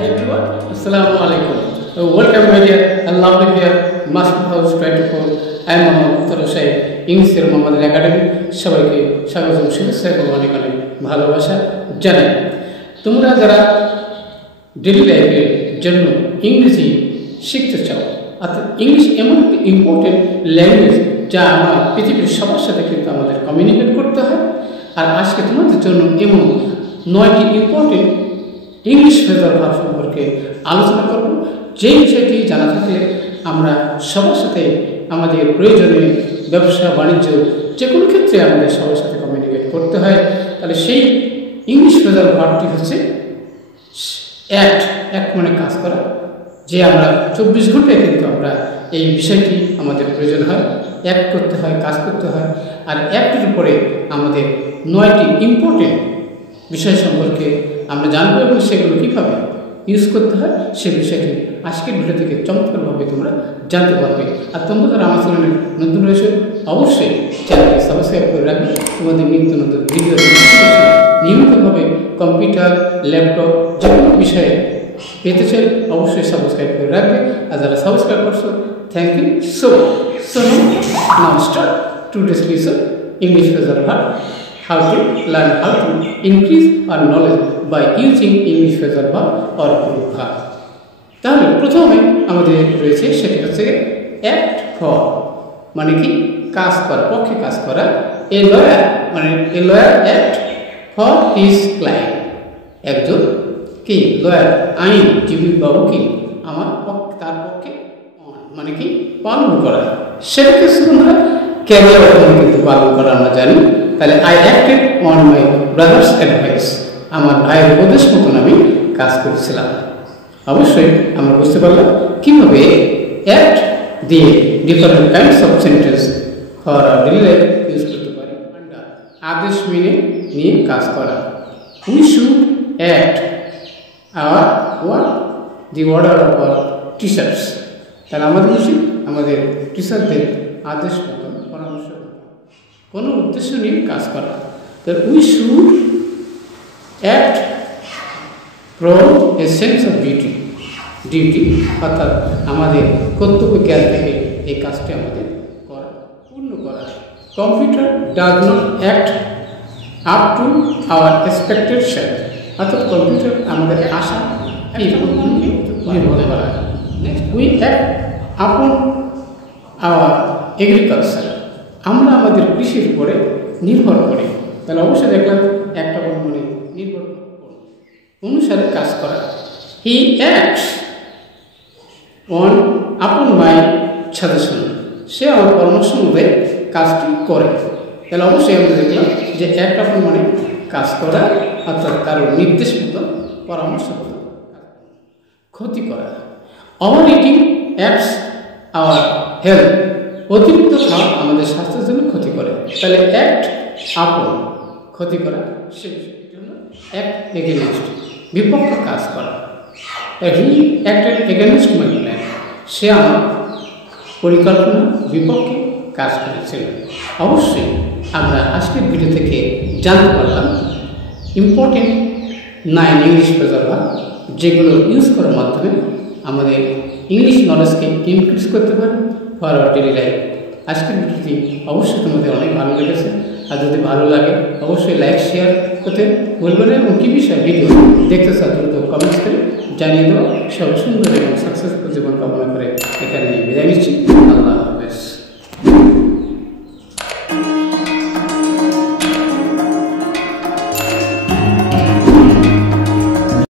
Hi everyone, Assalamu alaikum. Welcome my dear and lovely dear Master House 24. I am Mohammad Mukhtar Shaikh, English Mohammed Academy. সবাইকে স্বাগত শুভেচ্ছা এবং অনেক অনেক ভালোবাসা জানাই। তোমরা যারা ডেইলি লাইফের জন্য ইংরেজি শিখতে চাও, অর্থাৎ ইংলিশ এমন একটি ইম্পর্টেন্ট ল্যাঙ্গুয়েজ যা আমরা পৃথিবীর সবার সাথে কিন্তু আমাদের কমিউনিকেট করতে হয়। আর আজকে তোমাদের জন্য এমন 9টি ইম্পর্টেন্ট ইংলিশ ফ্রেজাল ভার্ব সম্পর্কে আলোচনা করব, যেই বিষয়টি জানা থাকলে আমরা সবার সাথে আমাদের প্রয়োজনীয় ব্যবসা বাণিজ্য যে কোনো ক্ষেত্রে আমাদের সবার সাথে কমিউনিকেট করতে হয়। তাহলে সেই ইংলিশ ফ্রেজাল ভার্বটি হচ্ছে অ্যাক্ট মানে কাজ করা, যে আমরা 24 ঘন্টায় কিন্তু আমরা এই বিষয়টি আমাদের প্রয়োজন হয়, অ্যাক্ট করতে হয়, কাজ করতে হয়। আর অ্যাক্টের উপরে আমাদের 9টি ইম্পর্টেন্ট বিষয় সম্পর্কে আমরা জানবো এবং সেগুলো কীভাবে ইউজ করতে হয় সে বিষয়টি আজকের ভিডিও থেকে চমৎকারভাবে তোমরা জানতে পারবে। আর তোমরা যারা আমার চ্যানেলে নতুন রয়েছে অবশ্যই চ্যানেলকে সাবস্ক্রাইব করে রাখবে। তোমাদের নিত্য নতুন ভিডিও নিয়মিতভাবে কম্পিউটার, ল্যাপটপ যে কোনো বিষয়ে পেতে চাই অবশ্যই সাবস্ক্রাইব করে রাখবে। আর যারা সাবস্ক্রাইব করছো thank you so now start today's lesson English phrasal verb, how to learn how to increase our knowledge by using English phrasal verb or group verb. তাহলে প্রথমে আমাদের রয়েছে সেটি হচ্ছে অ্যাক্ট ফর, মানে কি কাজ করা, পক্ষে কাজ করা। এ লয়ার মানে a lawyer act for his client, একজন কি লয়ার আইনজীবী বা উকিল আমার পক্ষে তার পক্ষে মানে কি পালন করা, সেটাকে আমরা ক্যারিয়ার কিন্তু পালন করা আমরা জানি। তাহলে I acted on my brothers advice, আমার ভাইয়ের উপদেশ মতন আমি কাজ করেছিলাম। অবশ্যই আমরা বুঝতে পারলাম কীভাবে অ্যাক্ট দিয়ে different kinds of sentence for daily life use করতে পারি। আদেশ মেনে নিয়ে কাজ করা, we should act our word the order of our teachers. তাহলে আমাদের উচিত আমাদের টিচারদের আদেশ মতন পরামর্শ কোনো উদ্দেশ্য নিয়ে কাজ করা। তো we should act from a sense of duty, অর্থাৎ আমাদের কর্তব্য জ্ঞান থেকে এই কাজটি আমাদের পূর্ণ করা। Computer does not act up to our expectation, অর্থাৎ কম্পিউটার আমাদের আশা এই নির্ভর করা। নেক্সট উই অ্যাক্ট আপন আওয়ার এগ্রিকালচার, আমরা আমাদের কৃষির উপরে নির্ভর করি। তাহলে অবশ্যই দেখলাম একটা মানে নির্ভর অনুসারে কাজ করা। হি অ্যাক্টস অন আপন মাই সাজেশন, সে আমার পরামর্শ অনুযায়ী কাজটি করে। তাহলে অবশ্যই আমরা দেখলাম যে অ্যাক্ট আপন মানে কাজ করা, অর্থাৎ কারো নির্দেশ মতো পরামর্শ করা। ক্ষতি করা, over eating acts our health, অতিরিক্ত খাওয়া আমাদের স্বাস্থ্যের জন্য ক্ষতি করে। তাহলে অ্যাক্ট আপন ক্ষতি করা, সে বিষয়ের জন্য অ্যাক্ট এগেনস্ট বিপক্ষ কাজ করা। He acted against my plan, সে আমার পরিকল্পনা বিপক্ষে কাজ করেছিল। অবশ্যই আমরা আজকের ভিডিও থেকে জানতে পারলাম ইম্পর্টেন্ট 9 ইংলিশ ফ্রেজাল ভার্ব, যেগুলো ইউজ করার মাধ্যমে আমাদের ইংলিশ নলেজকে ইনক্রিজ করতে পারে ফর আওয়ার ডেইলি লাইফ। আজকের ভিডিওটি অবশ্যই তোমাদের অনেক ভালো লেগেছে। আর যদি ভালো লাগে অবশ্যই লাইক শেয়ার করতে বলবে না, এবং কী বিষয়ে ভিডিও দেখতে চাও দ্রুত কমেন্টস করে জানিয়ে দেওয়া। সব সুন্দর এবং সাকসেসফুল জীবন কামনা করে এখানে বিদায় নিচ্ছি।